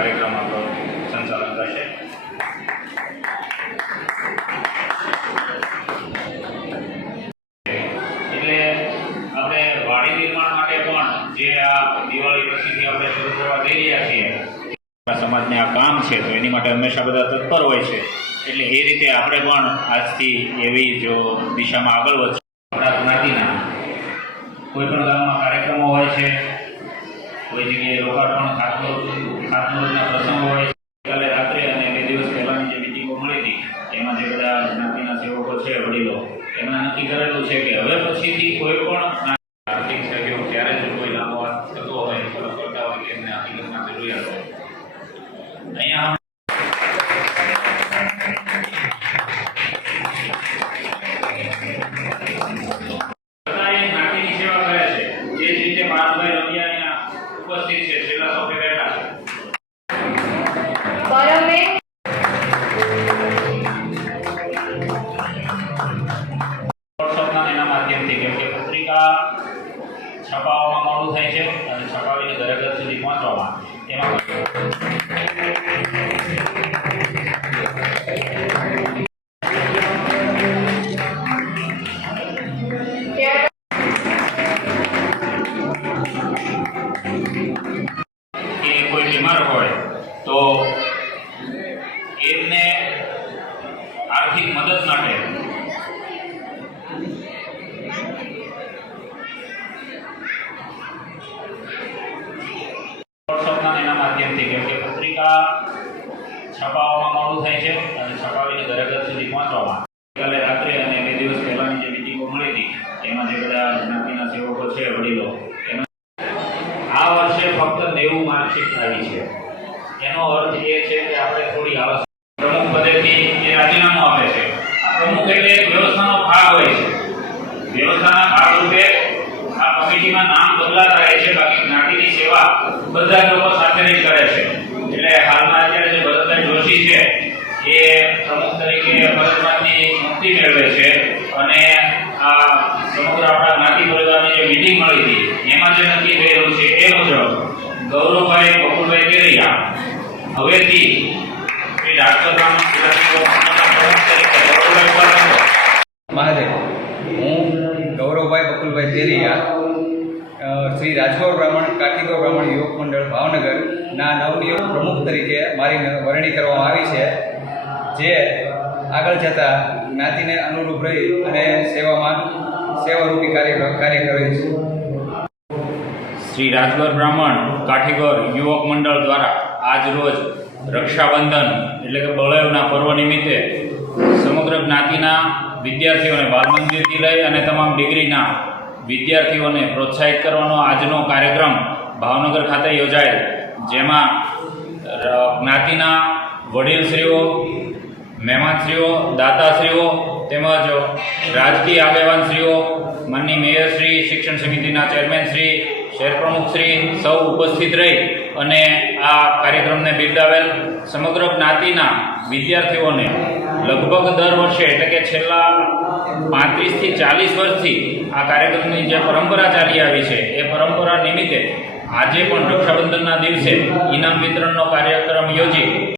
કાર્યક્રમ આપણો સંચાલન કરશે. એટલે આપણે વાડી નિર્માણ માટે પણ જે આ દિવાળી પછીથી આપણે શરૂ કરવા જઈ રહ્યા છીએ, સમાજને આ કામ છે તો એની માટે હંમેશા બધા તત્પર હોય છે. એટલે એ રીતે આપણે પણ આજથી એવી જો દિશામાં આગળ વધશું. આપણા જ્ઞાતિના કોઈ પણ ગામમાં કાર્યક્રમો હોય છે, કોઈ જગ્યાએ લોકાર્પણ ખાતમુહૂર્તના પ્રસંગો હોય છે. કાલે રાત્રે અને 2 દિવસ પહેલાંની જે મિટિંગો મળી હતી એમાં જે બધા જ્ઞાતિના સેવકો છે, વડીલો, એમણે નક્કી કરેલું છે કે હવે પછીથી કોઈ પણ આર્થિક સહયોગ ત્યારે જ કોઈ લાંબો થતો હોય, ફરક કરતા હોય કે એમને હકીકતમાં જરૂરિયાત હોય. અહીંયા જ્ઞાતિની સેવા કરે છે. જે જ રીતે ભારતભાઈ રવિયા અહીંયા ઉપસ્થિત છે, છેલ્લા સોફે બેઠા છે. એના માધ્યમથી, કેમ કે પત્રિકા છપાવવામાં મોડું થાય છે અને છપાવીને દરેક ઘર સુધી પહોંચવામાં એમાં કોઈ બીમાર હોય તો એમને આર્થિક મદદ માટે એના માધ્યમથી, કેમ કે પત્રિકા છપાવવામાં મોડું થાય છે અને છપાવીને દરેક ઘર સુધી પહોંચવામાં કાલે રાત્રે અને 2 દિવસ પહેલાંની જે મિટિંગો મળી હતી એમાં જે બધા જ્ઞાતિના સેવકો છે, વડીલો, આ વર્ષે ફક્ત 90 માર્કશીટ આવી છે. એનો અર્થ એ છે કે આપણે થોડી આવશ્યક પ્રમુખ પદેથી એ રાજીનામું આપે છે. પ્રમુખ એટલે એક વ્યવસ્થાનો ભાગ હોય છે. વ્યવસ્થાના ભાગરૂપે આ કમિટીમાં નામ બદલાતા રહે છે, બાકી જ્ઞાતિની સેવા બધા લોકો સાથે રહી કરે છે. એટલે હાલમાં અત્યારે જે ભરતભાઈ જોશી છે એ પ્રમુખ તરીકે ફરજમાંથી મુક્તિ મેળવે છે અને આ સમગ્ર આપણા જ્ઞાતિ પરિવારની જે મિટિંગ મળી હતી એમાં જે નક્કી થયેલું છે એ મુજબ ગૌરવભાઈ બકુલભાઈ તેરિયા હવેથી શ્રી રાજકોટમાં મહાદેવ. હું ગૌરવભાઈ બકુલભાઈ તેરિયા શ્રી રાજકોટ બ્રાહ્મણ કાઠીગોર બ્રાહ્મણ યુવક મંડળ ભાવનગરના નવનિયુક્ત પ્રમુખ તરીકે મારી વરણી કરવામાં આવી છે, જે આગળ જતાં જ્ઞાતિને અનુરૂપ રહી અને સેવારૂપી કાર્ય કરે છે. શ્રી રાજકોટ બ્રાહ્મણ કાઠીગોર યુવક મંડળ દ્વારા આજ રોજ રક્ષાબંધન એટલે કે બળેવના પર્વ નિમિત્તે સમગ્ર જ્ઞાતિના વિદ્યાર્થીઓને બાલ મંદિરથી લઈ અને તમામ ડિગ્રીના વિદ્યાર્થીઓને પ્રોત્સાહિત કરવાનો આજનો કાર્યક્રમ ભાવનગર ખાતે યોજાયેલ, જેમાં જ્ઞાતિના વડીલશ્રીઓ, મહેમાનશ્રીઓ, દાતાશ્રીઓ તેમજ રાજકીય આગેવાનશ્રીઓ, માનની મેયરશ્રી, શિક્ષણ સમિતિના ચેરમેનશ્રી, શહેર પ્રમુખશ્રી સૌ ઉપસ્થિત રહી અને આ કાર્યક્રમને બિરદાવેલ. સમગ્ર જ્ઞાતિના વિદ્યાર્થીઓને લગભગ દર વર્ષે એટલે કે છેલ્લા 35 થી 40 વર્ષથી આ કાર્યક્રમની જે પરંપરા ચાલી આવી છે એ પરંપરા નિમિત્તે આજે પણ રક્ષાબંધનના દિવસે ઇનામ વિતરણનો કાર્યક્રમ યોજી